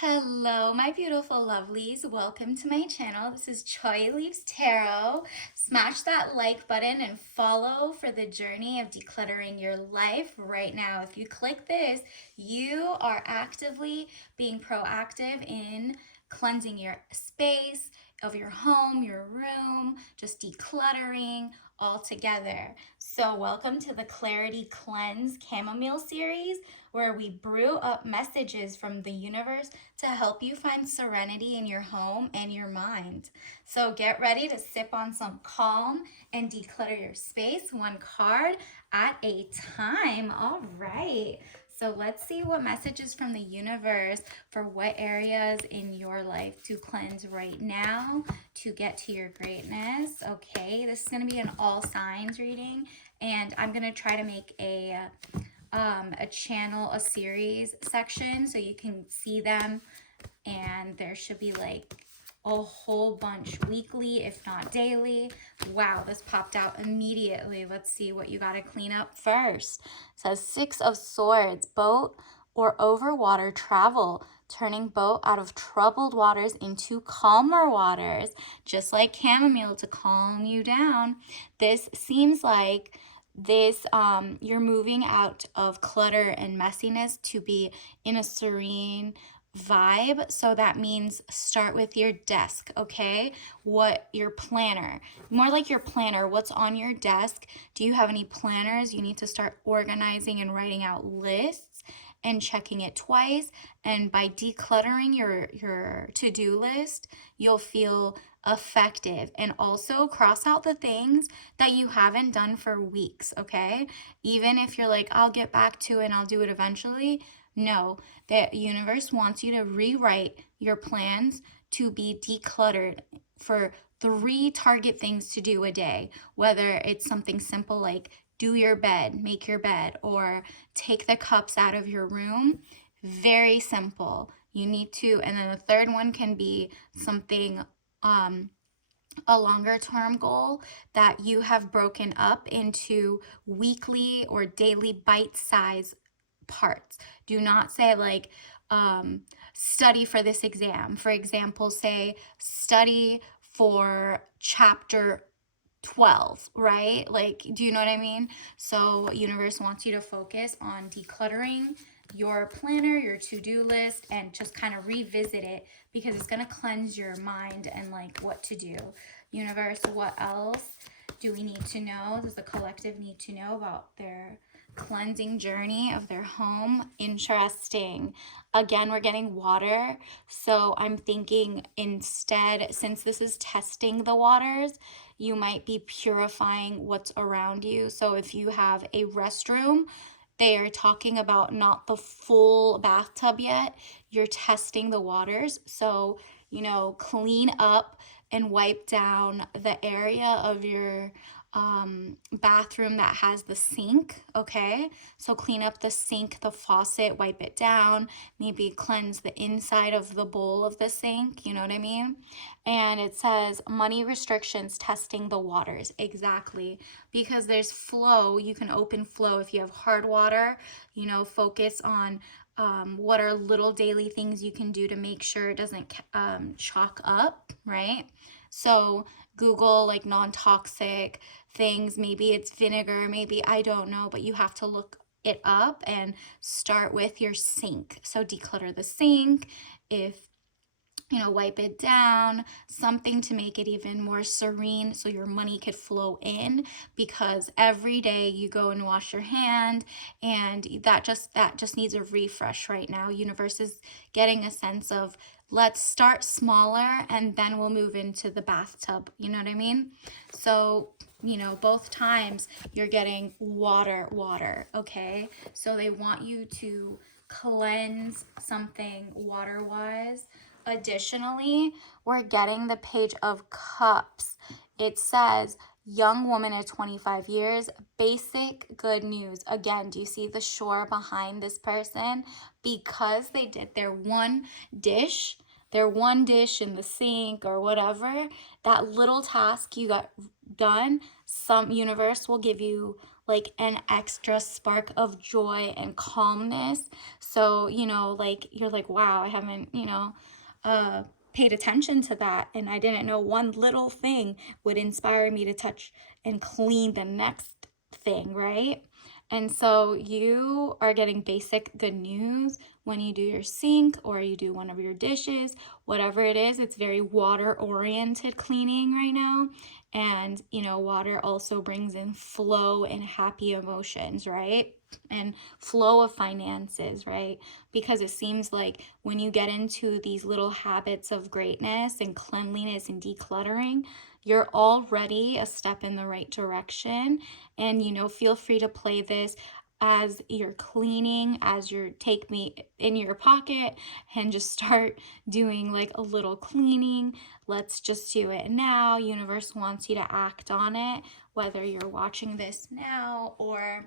Hello, my beautiful lovelies. Welcome to my channel. This is Choi Leaves Tarot. Smash that like button and follow for the journey of decluttering your life right now. If you click this, you are actively being proactive in cleansing your space of your home, your room, just decluttering all together. So welcome to the Clarity Cleanse Chamomile series, where we brew up messages from the universe to help you find serenity in your home and your mind. So get ready to sip on some calm and declutter your space, one card at a time. All right. So let's see what messages from the universe for what areas in your life to cleanse right now to get to your greatness. Okay, this is going to be an all signs reading, and I'm going to try to make a channel, a series section so you can see them, and there should be like a whole bunch weekly, if not daily. Wow, this popped out immediately. Let's see what you got to clean up first. It says Six of Swords, boat or over water travel, turning boat out of troubled waters into calmer waters, just like chamomile to calm you down. This seems like you're moving out of clutter and messiness to be in a serene vibe. So that means start with your desk, okay? What your planner, more like your planner, what's on your desk. Do you have any planners? You need to start organizing and writing out lists and checking it twice. And by decluttering your to-do list, you'll feel effective. And also cross out the things that you haven't done for weeks, okay? Even if you're like, I'll get back to it and I'll do it eventually. No, the universe wants you to rewrite your plans to be decluttered for 3 target things to do a day, whether it's something simple like do your bed, make your bed, or take the cups out of your room. Very simple. You need to, and then the third one can be something, a longer term goal that you have broken up into weekly or daily bite size parts. Do not say like, study for this exam. For example, say study for chapter 12, right? Like, do you know what I mean? So universe wants you to focus on decluttering your planner, your to-do list, and just kind of revisit it, because it's going to cleanse your mind and like what to do. Universe, what else do we need to know? Does the collective need to know about their cleansing journey of their home? Interesting. Again, we're getting water. So I'm thinking, instead, since this is testing the waters, you might be purifying what's around you. So if you have a restroom, they are talking about not the full bathtub yet. You're testing the waters. So, clean up and wipe down the area of your bathroom that has the sink, okay? So clean up the sink, the faucet, wipe it down, maybe cleanse the inside of the bowl of the sink, you know what I mean? And it says money restrictions, testing the waters. Exactly, because there's flow. You can open flow if you have hard water. Focus on what are little daily things you can do to make sure it doesn't chalk up, right? So Google like non-toxic things. Maybe it's vinegar, maybe, I don't know, but you have to look it up and start with your sink. So declutter the sink. If wipe it down, something to make it even more serene so your money could flow in, because every day you go and wash your hand, and that just needs a refresh right now. Universe is getting a sense of, let's start smaller and then we'll move into the bathtub, you know what I mean? So both times you're getting water, okay? So they want you to cleanse something water wise. Additionally, we're getting the Page of Cups. It says, young woman at 25 years, basic good news. Again, do you see the shore behind this person? Because they did their one dish in the sink or whatever, that little task you got done, some universe will give you like an extra spark of joy and calmness. So, like you're like, wow, I haven't, uh, paid attention to that. And I didn't know one little thing would inspire me to touch and clean the next thing, right? And so you are getting basic good news when you do your sink or you do one of your dishes, whatever it is. It's very water oriented cleaning right now. And, water also brings in flow and happy emotions, right? And flow of finances, right? Because it seems like when you get into these little habits of greatness and cleanliness and decluttering, you're already a step in the right direction. And, feel free to play this as you're cleaning, as you're take me in your pocket and just start doing like a little cleaning. Let's just do it now. Universe wants you to act on it, whether you're watching this now or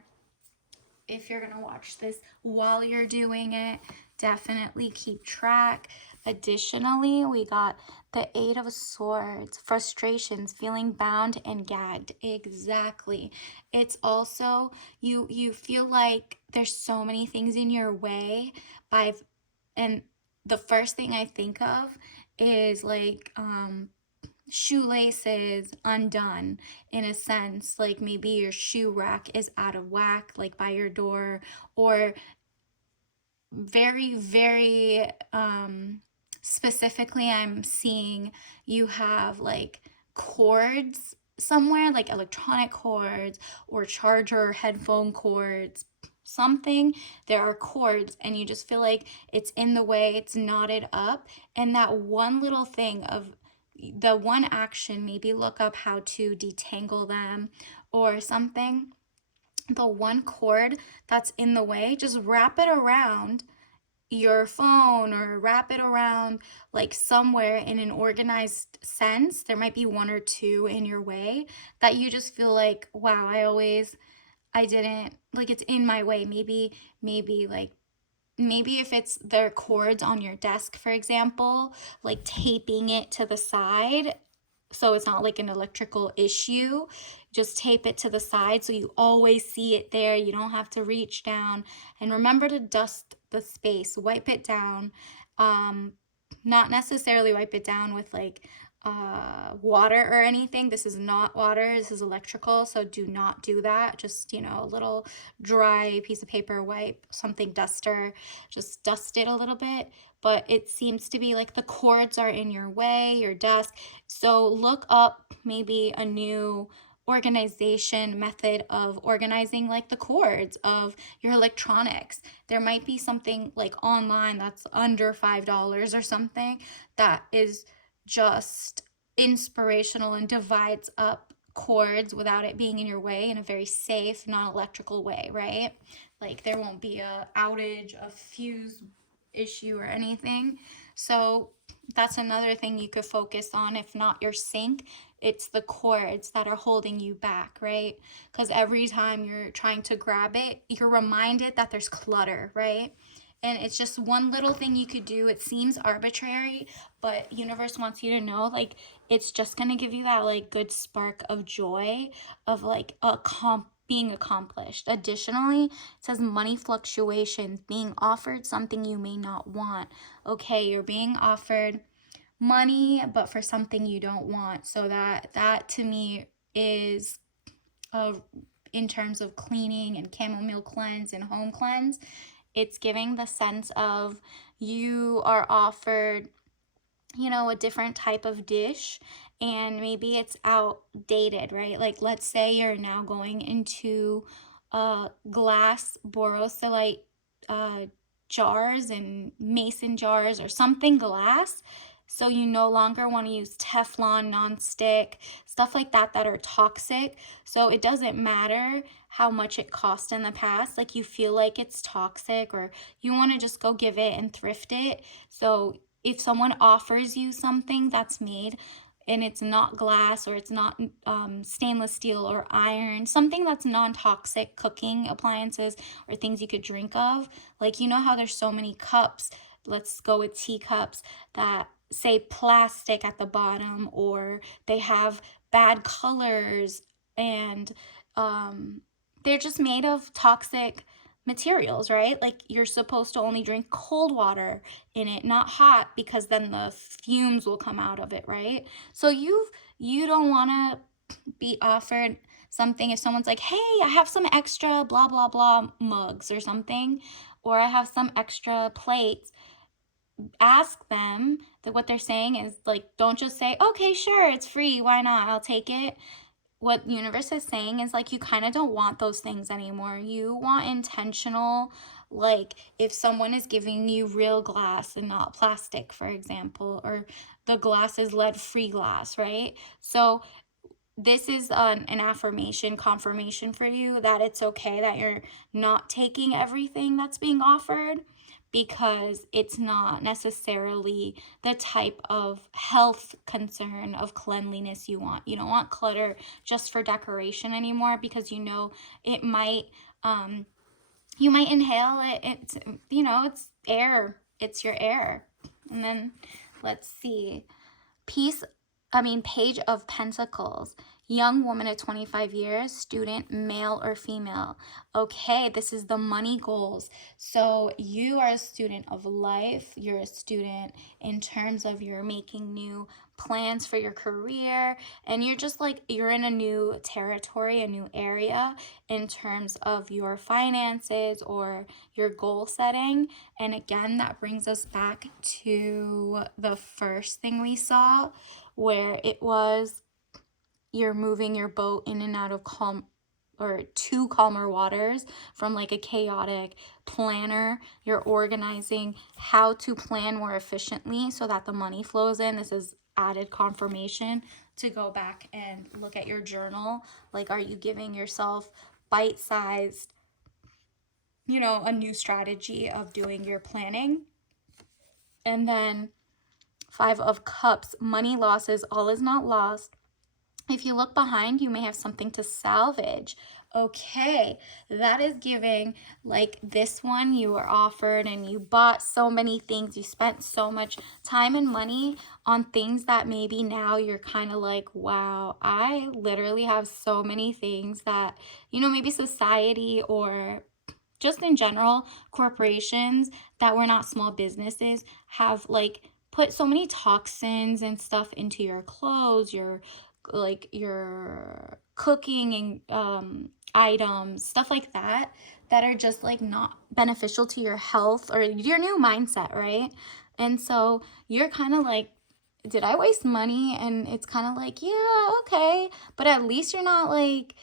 if you're going to watch this while you're doing it. Definitely keep track. Additionally, we got the Eight of Swords, frustrations, feeling bound and gagged. Exactly. It's also you feel like there's so many things in your way by and the first thing I think of is like shoelaces undone, in a sense, like maybe your shoe rack is out of whack, like by your door, or very, very specifically, I'm seeing you have like cords somewhere, like electronic cords or charger, headphone cords, something. There are cords, and you just feel like it's in the way, it's knotted up. And that one little thing of the one action, maybe look up how to detangle them or something. The one cord that's in the way, just wrap it around your phone or wrap it around like somewhere in an organized sense. There might be one or two in your way that you just feel like, wow, I didn't, like, it's in my way. Maybe if it's their cords on your desk, for example, like taping it to the side so it's not like an electrical issue. Just tape it to the side so you always see it there. You don't have to reach down. And remember to dust the space, wipe it down. Um, Not necessarily wipe it down with like water or anything. This is not water, this is electrical, so do not do that. Just, a little dry piece of paper, wipe, something, duster, just dust it a little bit. But it seems to be like the cords are in your way, your desk. So look up maybe a new organization method of organizing like the cords of your electronics. There might be something like online that's under $5 or something that is just inspirational and divides up cords without it being in your way in a very safe, non-electrical way, right? Like there won't be a outage, a fuse issue or anything. So that's another thing you could focus on. If not your sink, it's the cords that are holding you back, right? Because every time you're trying to grab it, you're reminded that there's clutter, right? And it's just one little thing you could do. It seems arbitrary, but universe wants you to know, like, it's just gonna give you that like good spark of joy of like being accomplished. Additionally, it says money fluctuations, being offered something you may not want. Okay, you're being offered money, but for something you don't want. So that to me is in terms of cleaning and chamomile cleanse and home cleanse, it's giving the sense of you are offered, a different type of dish, and maybe it's outdated, right? Like let's say you're now going into glass borosilicate jars and mason jars or something glass. So you no longer want to use Teflon, nonstick, stuff like that are toxic. So it doesn't matter how much it cost in the past. Like you feel like it's toxic or you want to just go give it and thrift it. So if someone offers you something that's made and it's not glass or it's not stainless steel or iron, something that's non-toxic, cooking appliances or things you could drink of, like how there's so many cups, let's go with teacups, that say plastic at the bottom or they have bad colors and they're just made of toxic materials, right? Like you're supposed to only drink cold water in it, not hot, because then the fumes will come out of it, right? So you don't want to be offered something if someone's like, "Hey, I have some extra blah blah blah mugs or something, or I have some extra plates." Ask them that what they're saying is like, don't just say, "Okay, sure, it's free, why not? I'll take it." What the universe is saying is like, you kind of don't want those things anymore. You want intentional, like if someone is giving you real glass and not plastic, for example, or the glass is lead free glass, right? So this is an affirmation, confirmation for you that it's okay that you're not taking everything that's being offered, because it's not necessarily the type of health concern of cleanliness you want. You don't want clutter just for decoration anymore, because you know it might you might inhale it. It's, you know, it's air. It's your air. And then let's see. Page of Pentacles. Young woman at 25 years, student, male or female. Okay, this is the money goals. So you are a student of life. You're a student in terms of you're making new plans for your career, and you're just like, you're in a new territory, a new area in terms of your finances or your goal setting. And again, that brings us back to the first thing we saw, where it was you're moving your boat in and out of calm or to calmer waters from like a chaotic planner. You're organizing how to plan more efficiently so that the money flows in. This is added confirmation to go back and look at your journal. Like, are you giving yourself bite-sized, you know, a new strategy of doing your planning? And then 5 of Cups, money losses, all is not lost. If you look behind, you may have something to salvage. Okay, that is giving, like this one, you were offered and you bought so many things. You spent so much time and money on things that maybe now you're kind of like, wow, I literally have so many things that, you know, maybe society or just in general, corporations that were not small businesses have like put so many toxins and stuff into your clothes, your cooking and items, stuff like that, that are just like not beneficial to your health or your new mindset, right? And so you're kind of like, did I waste money? And it's kind of like, yeah, okay, but at least you're not like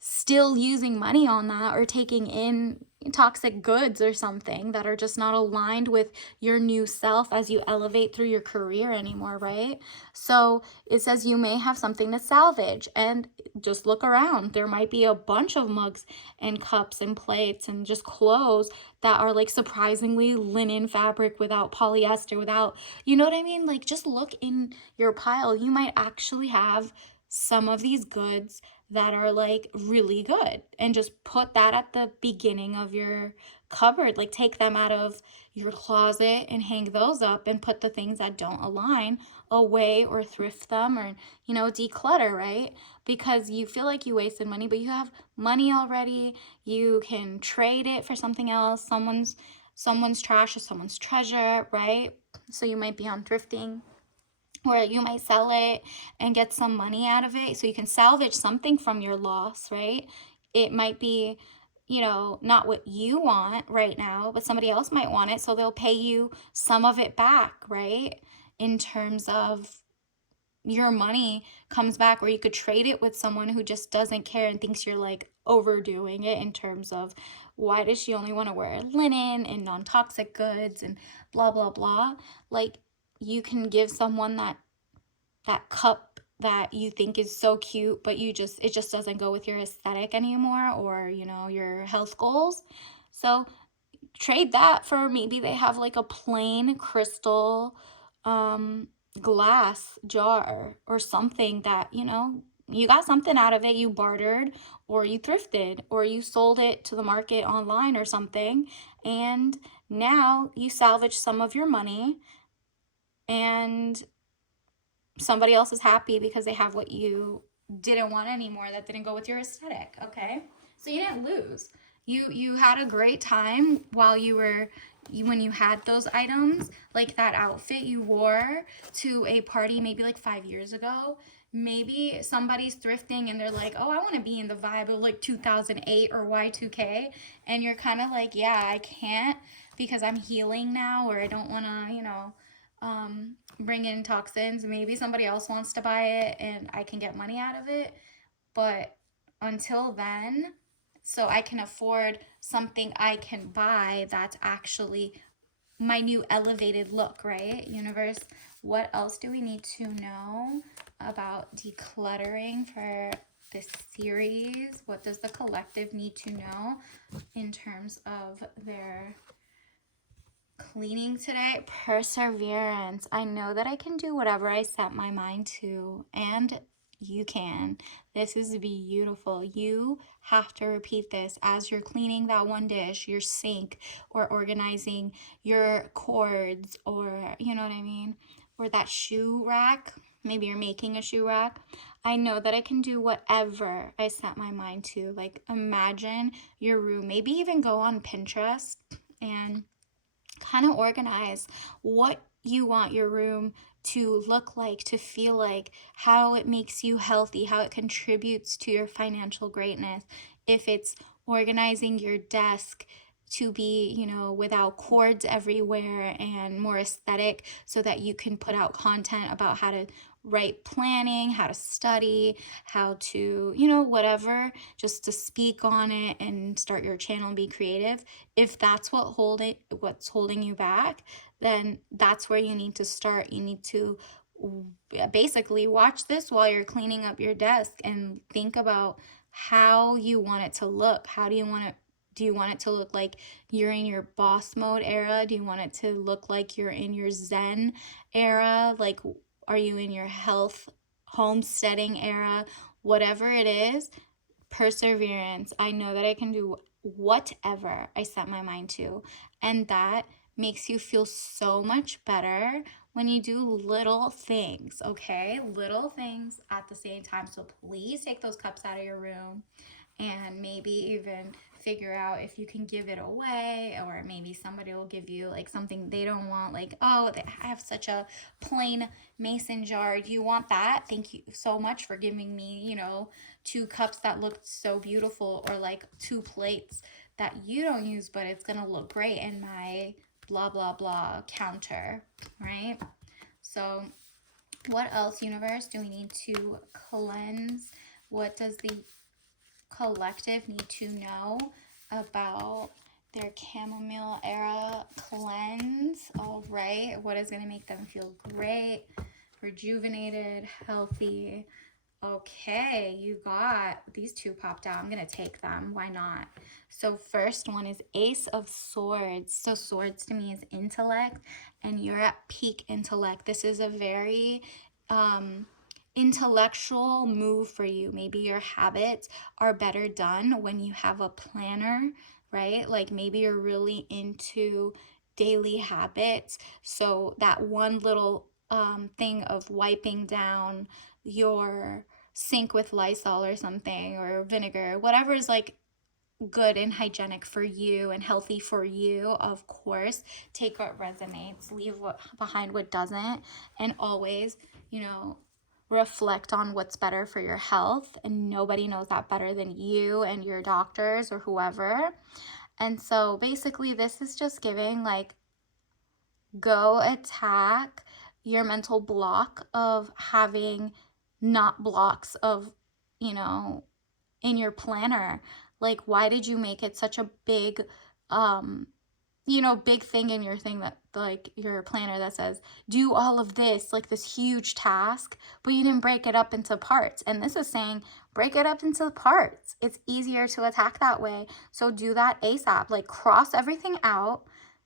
still using money on that or taking in toxic goods or something that are just not aligned with your new self as you elevate through your career anymore, right? So it says you may have something to salvage, and just look around. There might be a bunch of mugs and cups and plates and just clothes that are like surprisingly linen fabric without polyester, without, you know what I mean? Like, just look in your pile. You might actually have some of these goods that are like really good, and just put that at the beginning of your cupboard. Like, take them out of your closet and hang those up, and put the things that don't align away, or thrift them, or, you know, declutter, right? Because you feel like you wasted money, but you have money already. You can trade it for something else. Someone's trash is someone's treasure, right? So you might be on thrifting, or you might sell it and get some money out of it, so you can salvage something from your loss, right? It might be, you know, not what you want right now, but somebody else might want it, so they'll pay you some of it back, right? In terms of your money comes back, or you could trade it with someone who just doesn't care and thinks you're like overdoing it in terms of, why does she only want to wear linen and non-toxic goods and blah blah blah. Like, you can give someone that cup that you think is so cute, but it just doesn't go with your aesthetic anymore, or, you know, your health goals. So trade that for, maybe they have like a plain crystal glass jar or something that, you know, you got something out of it. You bartered, or you thrifted, or you sold it to the market online or something, and now you salvage some of your money, and somebody else is happy because they have what you didn't want anymore, that didn't go with your aesthetic. Okay, So you didn't lose. You had a great time while when you had those items, like that outfit you wore to a party maybe like 5 years ago. Maybe somebody's thrifting and they're like, oh, I want to be in the vibe of like 2008 or Y2K. And you're kind of like, yeah, I can't because I'm healing now, or I don't want to, bring in toxins. Maybe somebody else wants to buy it and I can get money out of it. But until then, so I can afford something I can buy that's actually my new elevated look, right? Universe, what else do we need to know about decluttering for this series? What does the collective need to know in terms of their cleaning today? Perseverance. I know that I can do whatever I set my mind to, and you can. This is beautiful. You have to repeat this as you're cleaning that one dish, your sink, or organizing your cords, or you know what I mean, or that shoe rack. Maybe you're making a shoe rack. I know that I can do whatever I set my mind to. Like, imagine your room. Maybe even go on Pinterest and kind of organize what you want your room to look like, to feel like, how it makes you healthy, how it contributes to your financial greatness. If it's organizing your desk to be, without cords everywhere and more aesthetic so that you can put out content about how to write planning, how to study, how to, whatever, just to speak on it and start your channel and be creative. If that's what's holding you back, then that's where you need to start. You need to basically watch this while you're cleaning up your desk and think about how you want it to look. Do you want it to look like you're in your boss mode era? Do you want it to look like you're in your Zen era? Like, are you in your health homesteading era? Whatever it is, perseverance. I know that I can do whatever I set my mind to. And that makes you feel so much better when you do little things, okay? Little things at the same time. So please take those cups out of your room and maybe even figure out if you can give it away, or maybe somebody will give you like something they don't want, like, oh, I have such a plain mason jar. Do you want that? Thank you so much for giving me, 2 cups that looked so beautiful, or like 2 plates that you don't use, but it's gonna look great in my blah blah blah counter, right? So what else, universe, do we need to cleanse? What does the collective need to know about their chamomile era cleanse? All right, what is going to make them feel great, rejuvenated, healthy? Okay, you got these 2 popped out. I'm going to take them. Why not? So first one is Ace of Swords. So swords to me is intellect, and you're at peak intellect. This is a very intellectual move for you. Maybe your habits are better done when you have a planner, right? Like maybe you're really into daily habits. So that one little thing of wiping down your sink with Lysol or something, or vinegar, whatever is like good and hygienic for you and healthy for you, of course. Take what resonates, leave behind what doesn't, and always, reflect on what's better for your health. And nobody knows that better than you and your doctors or whoever. And so basically this is just giving like, go attack your mental block of having not blocks of, in your planner. Like, why did you make it such a big, big thing in your thing, that like your planner that says, do all of this, like this huge task, but you didn't break it up into parts. And this is saying, break it up into parts. It's easier to attack that way. So do that ASAP, like cross everything out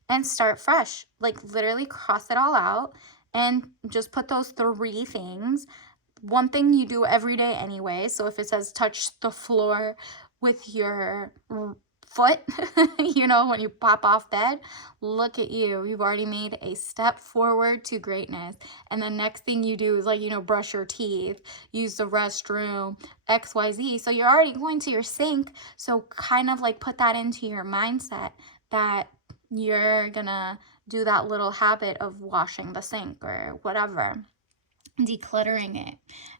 and start fresh. Like literally cross it all out and just put those 3 things. One thing you do every day anyway. So if it says touch the floor with your foot, you know, when you pop off bed, look at you. You've already made a step forward to greatness. And the next thing you do is like, you know, brush your teeth, use the restroom, XYZ. So you're already going to your sink. So kind of like put that into your mindset that you're gonna do that little habit of washing the sink or whatever, decluttering it.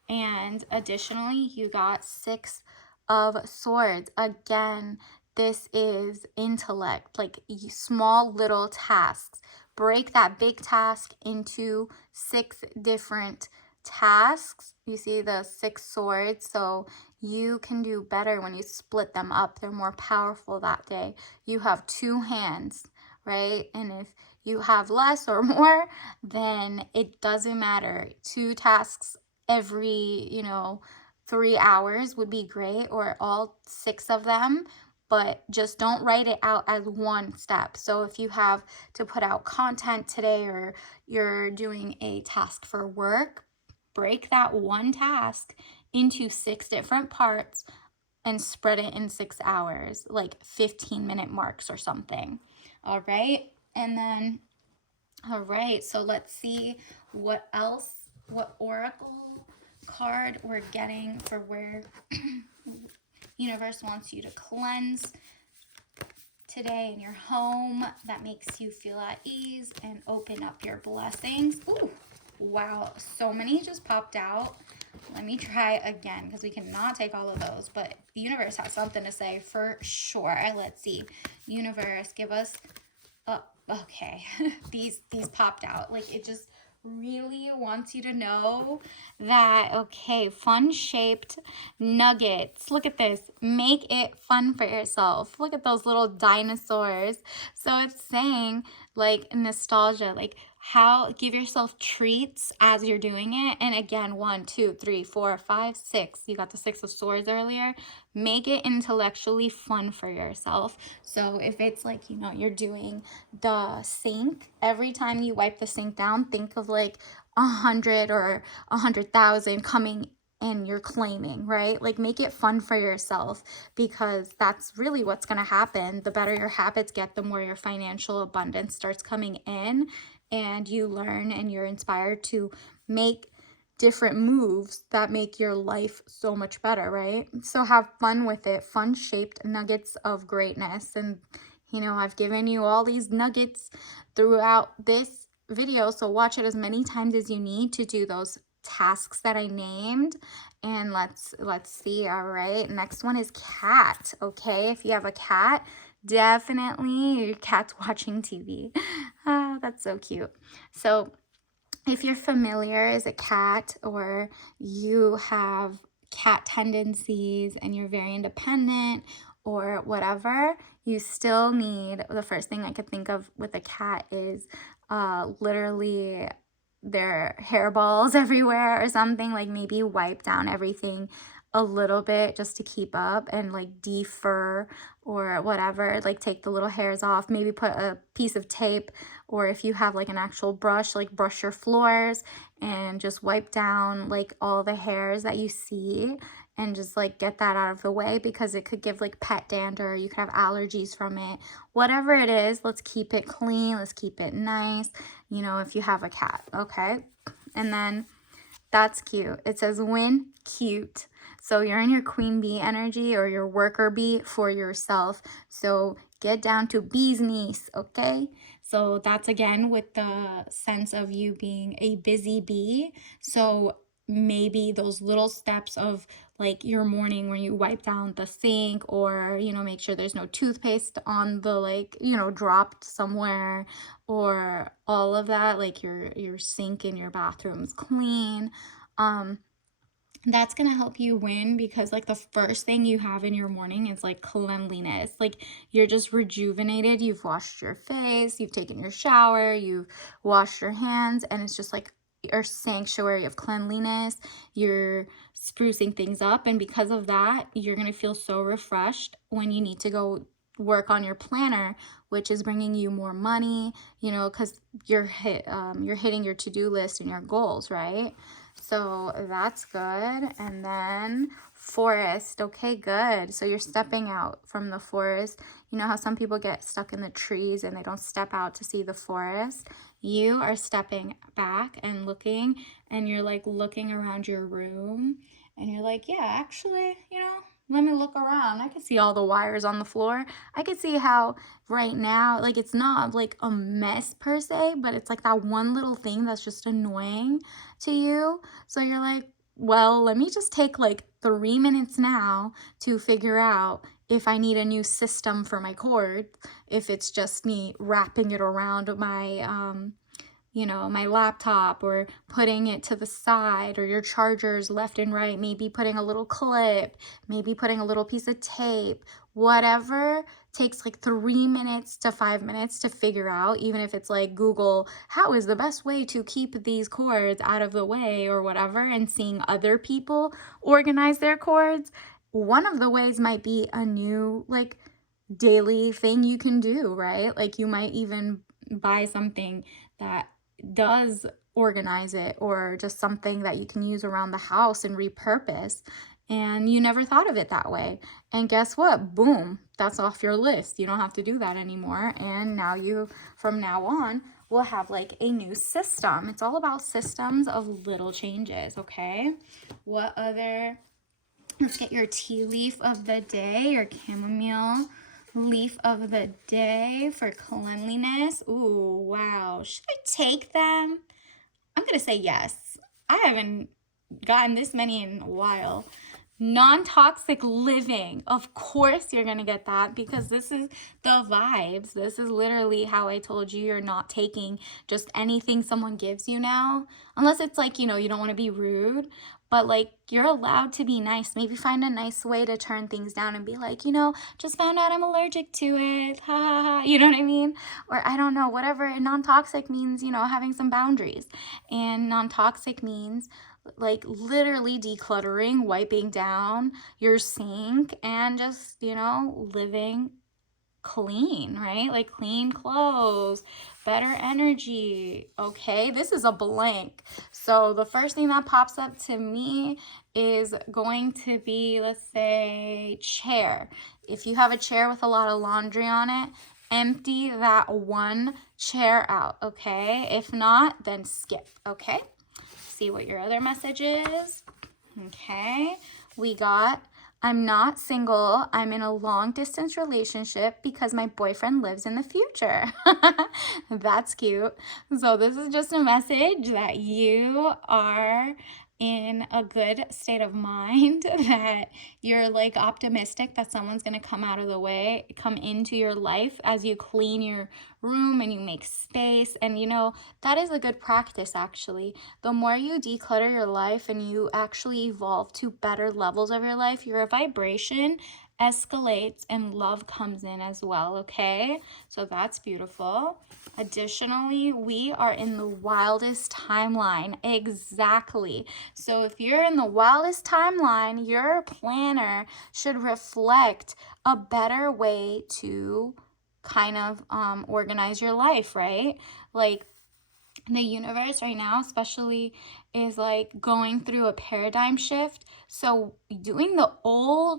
And additionally, you got 6 of Swords. Again, this is intellect, like small little tasks. Break that big task into 6 different tasks. You see the 6 swords, so you can do better when you split them up. They're more powerful that day. You have 2 hands, right? And if you have less or more, then it doesn't matter. 2 tasks every, 3 hours would be great, or all 6 of them, but just don't write it out as one step. So if you have to put out content today, or you're doing a task for work, break that one task into 6 different parts and spread it in 6 hours, like 15-minute marks or something. All right. And then, all right, so let's see what else, what oracle card we're getting for where universe wants you to cleanse today in your home that makes you feel at ease and open up your blessings. Ooh, wow, so many just popped out. Let me try again because we cannot take all of those, but the universe has something to say for sure. Let's see. Universe, give us, okay, these popped out. Like, it just really wants you to know that, okay, fun shaped nuggets. Look at this. Make it fun for yourself. Look at those little dinosaurs. So it's saying, like, nostalgia, like, how give yourself treats as you're doing it. And again, 1, 2, 3, 4, 5, 6. You got the 6 of Swords earlier. Make it intellectually fun for yourself. So if it's like, you're doing the sink, every time you wipe the sink down, think of like 100 or 100,000 coming and you're claiming, right? Like, make it fun for yourself, because that's really what's going to happen. The better your habits get, the more your financial abundance starts coming in, and you learn and you're inspired to make different moves that make your life so much better, right? So have fun with it. Fun shaped nuggets of greatness. And I've given you all these nuggets throughout this video, so watch it as many times as you need to do those tasks that I named. And let's see. All right, next one is cat. Okay, if you have a cat, definitely your cat's watching TV. Oh, that's so cute. So if you're familiar as a cat, or you have cat tendencies and you're very independent or whatever, you still need, the first thing I could think of with a cat is literally their hairballs everywhere or something. Like, maybe wipe down everything a little bit just to keep up, and like defur or whatever, like take the little hairs off, maybe put a piece of tape, or if you have like an actual brush, like brush your floors and just wipe down like all the hairs that you see, and just like get that out of the way, because it could give like pet dander, you could have allergies from it. Whatever it is, let's keep it clean, let's keep it nice, if you have a cat. Okay, and then that's cute. It says win cute. So you're in your queen bee energy, or your worker bee for yourself. So get down to bee's knees, okay? So that's again with the sense of you being a busy bee. So maybe those little steps of like your morning when you wipe down the sink, or make sure there's no toothpaste on the dropped somewhere, or all of that, like your sink in your bathroom's clean. That's going to help you win, because like the first thing you have in your morning is like cleanliness. Like, you're just rejuvenated. You've washed your face, you've taken your shower, you've washed your hands, and it's just like your sanctuary of cleanliness. You're sprucing things up, and because of that, you're going to feel so refreshed when you need to go work on your planner, which is bringing you more money, because you're hitting your to-do list and your goals, right? So that's good. And then forest. Okay, good. So you're stepping out from the forest. You know how some people get stuck in the trees and they don't step out to see the forest? You are stepping back and looking, and you're like looking around your room, and you're like, yeah, actually, let me look around. I can see all the wires on the floor. I can see how right now, like, it's not like a mess per se, but it's like that one little thing that's just annoying to you. So you're like, well, let me just take like 3 minutes now to figure out if I need a new system for my cord, if it's just me wrapping it around my laptop, or putting it to the side, or your chargers left and right, maybe putting a little clip, maybe putting a little piece of tape, whatever takes like 3 minutes to 5 minutes to figure out, even if it's like Google, how is the best way to keep these cords out of the way or whatever, and seeing other people organize their cords. One of the ways might be a new like daily thing you can do, right? Like you might even buy something that does organize it, or just something that you can use around the house and repurpose. And you never thought of it that way. And guess what? Boom, that's off your list. You don't have to do that anymore. And now you, from now on, will have like a new system. It's all about systems of little changes, okay? What other, let's get your tea leaf of the day, your chamomile leaf of the day for cleanliness. Ooh, wow. Should I take them? I'm going to say yes. I haven't gotten this many in a while. Non-toxic living. Of course you're going to get that, because this is the vibes. This is literally how I told you you're not taking just anything someone gives you now. Unless it's like, you don't want to be rude. But like, you're allowed to be nice. Maybe find a nice way to turn things down and be like, just found out I'm allergic to it. Ha ha ha. You know what I mean? Or I don't know, whatever. Non-toxic means, having some boundaries. And non-toxic means like literally decluttering, wiping down your sink, and just, living clean, right? Like clean clothes, better energy. Okay, this is a blank. So the first thing that pops up to me is going to be, let's say, chair. If you have a chair with a lot of laundry on it, empty that one chair out, okay? If not, then skip, okay? See what your other message is. Okay, we got, I'm not single. I'm in a long distance relationship because my boyfriend lives in the future. That's cute. So this is just a message that you are in a good state of mind, that you're like optimistic that someone's going to come out of the way, come into your life as you clean your room and you make space. And that is a good practice, actually. The more you declutter your life and you actually evolve to better levels of your life, your vibration escalates and love comes in as well, okay? So that's beautiful. Additionally, we are in the wildest timeline. Exactly. So if you're in the wildest timeline, your planner should reflect a better way to kind of organize your life, right? Like, the universe right now especially is like going through a paradigm shift. So doing the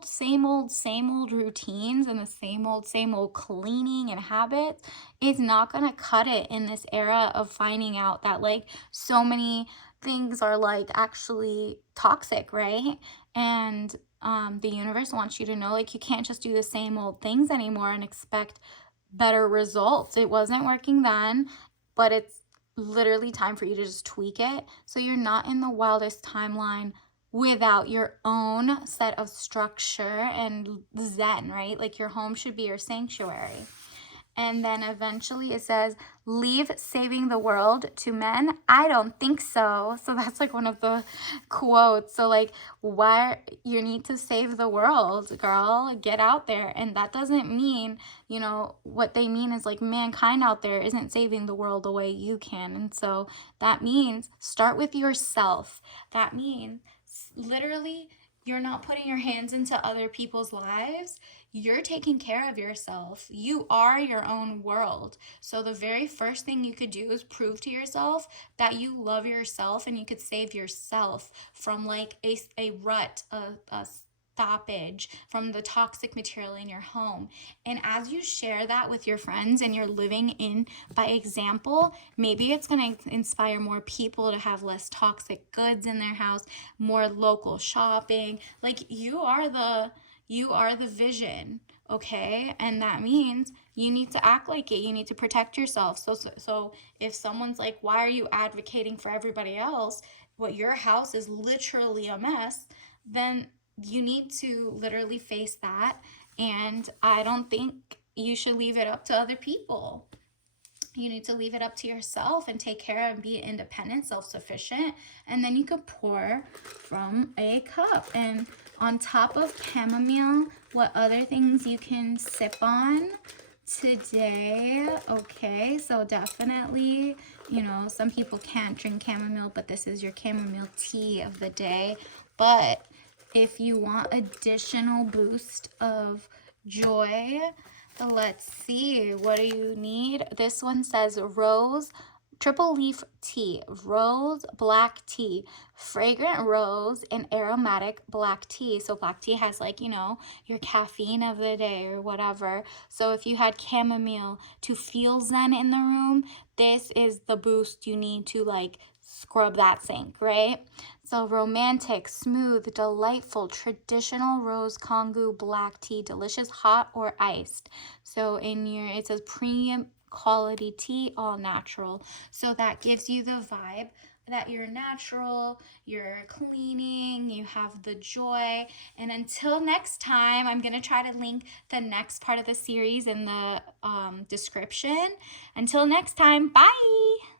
same old routines and the same old cleaning and habits is not going to cut it in this era of finding out that like so many things are like actually toxic, right? And the universe wants you to know, like, you can't just do the same old things anymore and expect better results. It wasn't working then, but it's literally time for you to just tweak it so you're not in the wildest timeline without your own set of structure and zen, right? Like your home should be your sanctuary. And then eventually it says, leave saving the world to men. I don't think so. So that's like one of the quotes. So like, why you need to save the world, girl, get out there. And that doesn't mean, what they mean is like mankind out there isn't saving the world the way you can. And so that means start with yourself. That means literally you're not putting your hands into other people's lives. You're taking care of yourself. You are your own world. So the very first thing you could do is prove to yourself that you love yourself, and you could save yourself from like a rut, a stoppage from the toxic material in your home. And as you share that with your friends and you're living in by example, maybe it's going to inspire more people to have less toxic goods in their house, more local shopping. Like you are the vision, okay? And that means you need to act like it. You need to protect yourself. So if someone's like, why are you advocating for everybody else? What your house is literally a mess, then you need to literally face that. And I don't think you should leave it up to other people. You need to leave it up to yourself and take care and be independent, self-sufficient, and then you could pour from a cup. And on top of chamomile, what other things you can sip on today? Okay, so definitely, you know, some people can't drink chamomile, but this is your chamomile tea of the day. But if you want additional boost of joy, let's see, what do you need? This one says rose, triple leaf tea, rose black tea, fragrant rose and aromatic black tea. So black tea has like, you know, your caffeine of the day or whatever. So if you had chamomile to feel zen in the room, this is the boost you need to like scrub that sink, right? So romantic, smooth, delightful, traditional rose Kongu black tea, delicious hot or iced. So it says premium quality tea, all natural. So that gives you the vibe that you're natural, you're cleaning, you have the joy. And until next time, I'm going to try to link the next part of the series in the description. Until next time, bye!